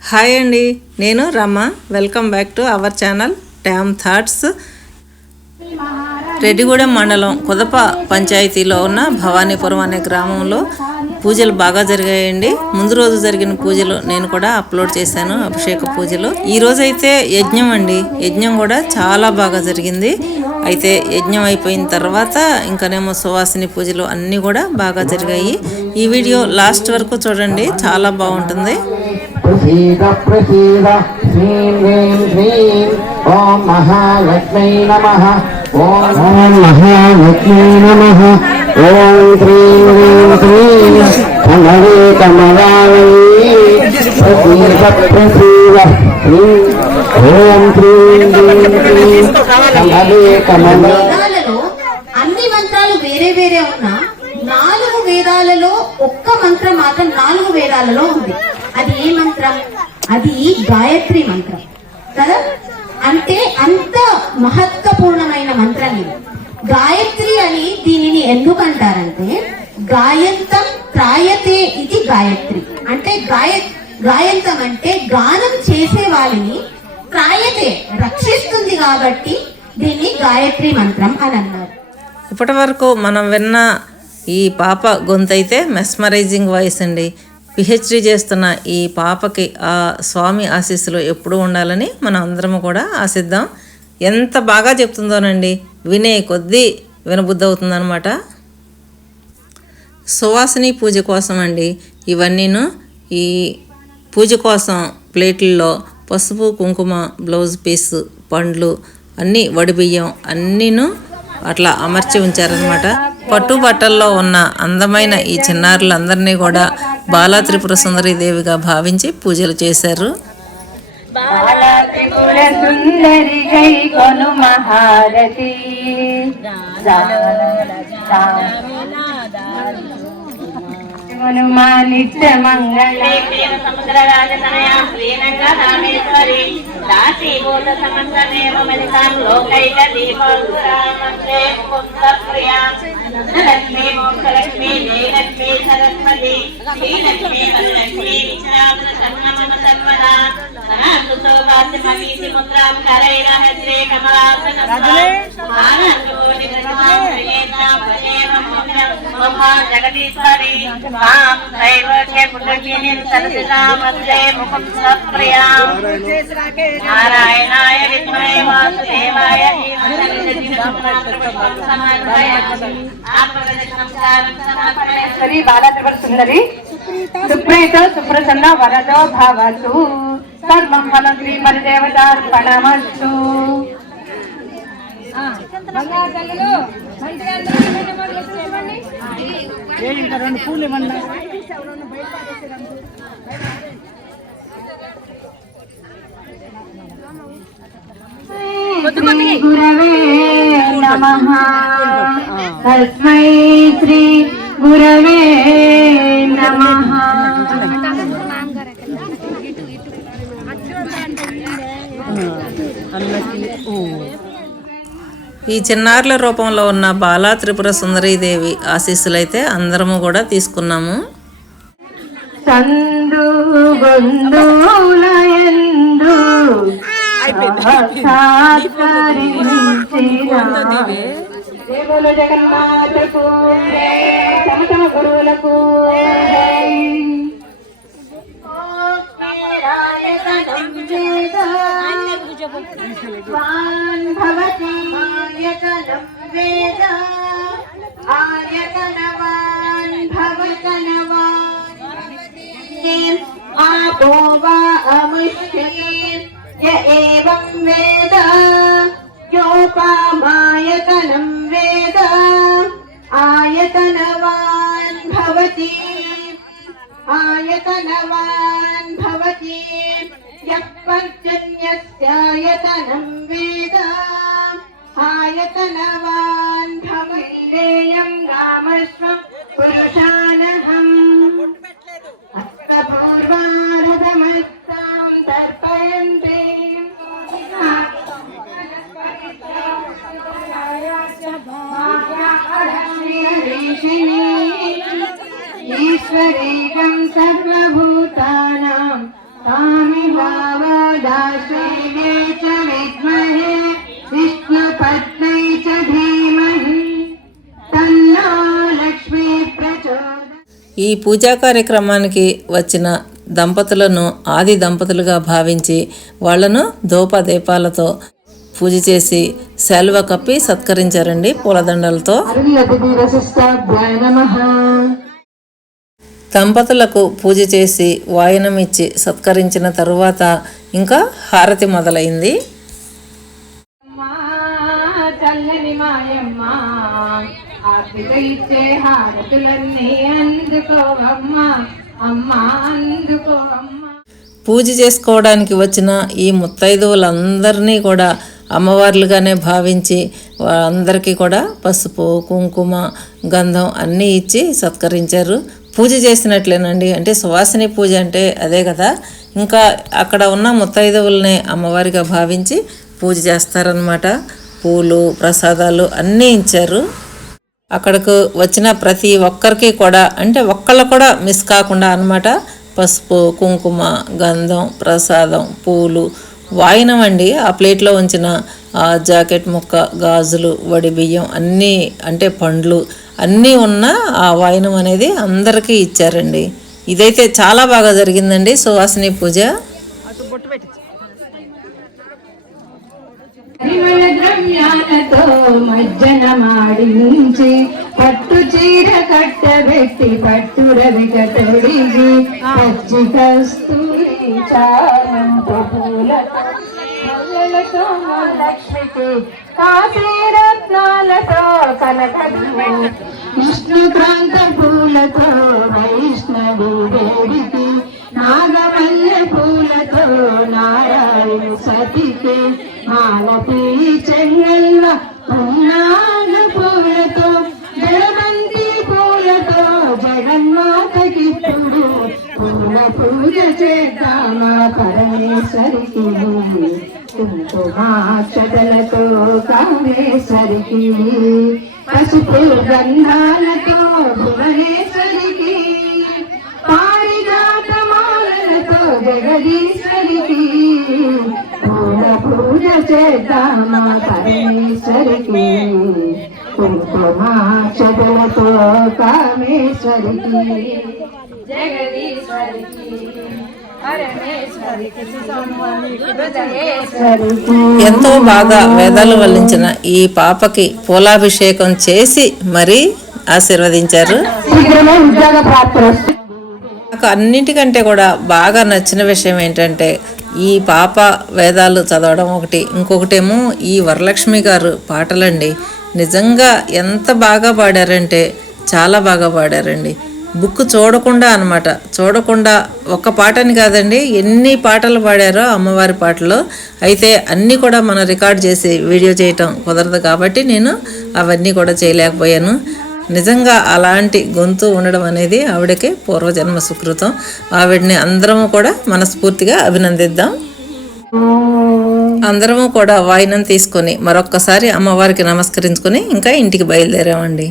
Hi అండి, నేను Rama. Welcome back to our channel Tam thoughts. Reddigudem మండలం కుదప పంచాయతీలో ఉన్న భవానీపురం అనే గ్రామంలో పూజలు బాగా జరిగాయండి. ముందు రోజు జరిగిన పూజలు నేను కూడా అప్లోడ్ చేశాను, అభిషేక పూజలు. ఈ రోజు అయితే యజ్ఞం అండి. యజ్ఞం కూడా చాలా బాగా జరిగింది. అయితే యజ్ఞం అయిపోయిన తర్వాత ఇంకానేమో సువాసిని పూజలు అన్నీ కూడా బాగా జరిగాయి. ఈ వీడియో లాస్ట్ వరకు చూడండి, చాలా బాగుంటుంది. ప్రసీద ప్రసీద శ్రీం హ్రీం శ్రీం ఓం మహాలక్ష్మీ నమః. ఓం మహాలక్ష్మీ నమః. ఓం శ్రీం హ్రీం శ్రీం కమలే కమలాలయీ ప్రసీద ప్రసీద శ్రీం ఓం శ్రీం హ్రీం శ్రీం కమలే కమలాలయీ. అన్ని మంత్రాలు వేరే వేరే ఉన్నా 4 వేదాలలో ఒక్క మంత్రం మాత్రం 4 వేదాలలో ఉంది. అది ఏ మంత్రం? అది గాయత్రి మంత్రం కదా. అంటే అంత మహత్వపూర్ణమైన మంత్రం ఇది. గాయత్రి అని దీనిని ఎందుకంటారంటే, గాయంతం త్రాయతే ఇది గాయత్రి. అంటే గాయంతం అంటే గానం చేసే వాళ్ళని, త్రాయతే రక్షిస్తుంది కాబట్టి దీన్ని గాయత్రి మంత్రం అని అన్నారు. ఇప్పటి వరకు మనం విన్న ఈ పాప గొంతు అయితే మెస్మరైజింగ్ వాయిస్ అండి. పిహెచ్డి చేస్తున్న ఈ పాపకి ఆ స్వామి ఆశీస్సులు ఎప్పుడూ ఉండాలని మనం అందరము కూడా ఆశిద్దాం. ఎంత బాగా చెప్తుందోనండి, వినే కొద్దీ వినబుద్ధి అవుతుందన్నమాట. సువాసిని పూజ కోసం అండి ఇవన్నీను. ఈ పూజ కోసం ప్లేట్లలో పసుపు, కుంకుమ, బ్లౌజ్ పీస్, పండ్లు అన్నీ, వడిబియ్యం అన్నీను అట్లా అమర్చి ఉంచారనమాట. పట్టు బట్టల్లో ఉన్న అందమైన ఈ చిన్నారులందరినీ కూడా బాలా త్రిపుర సుందరి దేవిగా భావించి పూజలు చేశారు. బాలా త్రిపుర సుందరి జై కొను మహారతి. హనుమా నిత్య మంగళే సముద్ర రాజతనయా శ్రీరంగా రామేశ్వరి దాసీభూత సమస్తమేవ మలితాం లోకైక దీపంకురామంత్రే ముకుంద ప్రియా లక్ష్మీ మోక్షలక్ష్మీ జయలక్ష్మీ సరస్వతి శ్రీలక్ష్మీ వరలక్ష్మీ విశ్రామణ సన్నమమ సర్వదా సనాంతుతో కాశ్యమీతి ముద్రాం కరైరహస్రే కమలాసనస్వా ఆనందోని ప్రతిమాం ప్రియేతాం భజేమ మోక్ష జగదీశ్వరి మాం దైవకే పుణ్యకినిం సరసితామద్రే ముకుంద ప్రియాం నారాయణాయ విద్మహే వాసుదేవాయ ధీమహి శ్రీ బాలా త్రిపుర సుందరి సుప్రీత సుప్రసన్న వరదో భవతు. సర్వం ఫలం శ్రీమద్దేవతార్పణమస్తు. రెండు పూలు ఇవ్వండి. గురవే నమః. తస్మై శ్రీ గురవే నమః. ఈ చిన్నారుల రూపంలో ఉన్న బాలా త్రిపుర సుందరీదేవి ఆశీస్సులైతే అందరము కూడా తీసుకున్నాము. సందు గొందులయందు దేవుల జగన్మాతకు తమ తమ గురువులకు आपो वा अमुष्ये य एवं वेद योपामायतनं वेद आयतनवान् भवति. आयतनवान् भवति यः पर्जन्यस्यायतनं वेद आयतनवान् भवति. देयं रामस्वं पुरुषानहम् हस्तपूर्वारथमस्तां तर्पयन्ते. ईश्वरीयं सर्वभूतानां तां ఈ పూజా కార్యక్రమానికి వచ్చిన దంపతులను ఆది దంపతులుగా భావించి వాళ్లను ధూపదీపాలతో పూజ చేసి శాలువ కప్పి సత్కరించారండి పూలదండలతో. దంపతులకు పూజ చేసి వాయనం ఇచ్చి సత్కరించిన తరువాత ఇంకా హారతి మొదలైంది. చల్లని మాయమ్మ ఆర్తిక ఇచ్చే హారతులన్నీ అందుకోవమ్మా అమ్మా అందుకోవమ్మ. పూజ చేసుకోవడానికి వచ్చిన ఈ ముత్తైదువులందరినీ కూడా అమ్మవార్లుగానే భావించి అందరికీ కూడా పసుపు కుంకుమ గంధం అన్నీ ఇచ్చి సత్కరించారు. పూజ చేసినట్లేనండి, అంటే సువాసిని పూజ అంటే అదే కదా. ఇంకా అక్కడ ఉన్న ముత్తైదువుల్ని అమ్మవారిగా భావించి పూజ చేస్తారనమాట. పూలు ప్రసాదాలు అన్నీ ఇచ్చారు. అక్కడకు వచ్చిన ప్రతి ఒక్కరికి కూడా, అంటే ఒక్కళ్ళు కూడా మిస్ కాకుండా అన్నమాట, పసుపు కుంకుమ గంధం ప్రసాదం పూలు వాయినం అండి. ఆ ప్లేట్లో ఉంచిన జాకెట్ ముక్క గాజులు వడి బియ్యం అన్నీ, అంటే పండ్లు అన్నీ ఉన్న ఆ వాయినం అనేది అందరికీ ఇచ్చారండి. ఇదైతే చాలా బాగా జరిగిందండి సువాసిని పూజ. పరిమళ ద్రవ్యాలతో మజ్జన మాడించి పట్టు చీర కట్టబెట్టి పట్టురవిక తొడిగి పచ్చి కస్తూరి చామంత పూలతో లక్ష్మికి కాశీ రత్నాలతో కనక విష్ణుక్రాంత పూలతో వైష్ణవి దేవికి నాగమల్లె పూలతో నారాయణ సతికి మాలపీ చెంగల్వ పున్నాగ పూలతో జలమంతి పూలతో జగన్మాతకి పూల పూజ చేద్దామా పరమేశ్వరికి కుంకుమాక్షతలతో కామేశ్వరికి పసుపు గంధాలతో భువనేశ్వరికి పారిజాతమాలతో జగదీశ్వరికి పూజ చేద్దామా పరమేశ్వరికి కుంకుమాక్షతలతో కామేశ్వరికి జగదీశ్వరికి ఎంతో బాగా వేదాలు వల్లించిన ఈ పాపకి పూలాభిషేకం చేసి మరీ ఆశీర్వదించారు. నాకు అన్నిటికంటే కూడా బాగా నచ్చిన విషయం ఏంటంటే ఈ పాప వేదాలు చదవడం ఒకటి, ఇంకొకటేమో ఈ వరలక్ష్మి గారు పాటలండి. నిజంగా ఎంత బాగా పాడారంటే చాలా బాగా పాడారండి. బుక్ చూడకుండా అనమాట, చూడకుండా ఒక్క పాటని కాదండి, ఎన్ని పాటలు పాడారో అమ్మవారి పాటలు. అయితే అన్నీ కూడా మనం రికార్డ్ చేసి వీడియో చేయటం కుదరదు కాబట్టి నేను అవన్నీ కూడా చేయలేకపోయాను. నిజంగా అలాంటి గొంతు ఉండడం అనేది ఆవిడకి పూర్వజన్మ సుకృతం. ఆవిడని అందరము కూడా మనస్ఫూర్తిగా అభినందిద్దాం. అందరము కూడా వాయినం తీసుకొని మరొక్కసారి అమ్మవారికి నమస్కరించుకొని ఇంకా ఇంటికి బయలుదేరామండి.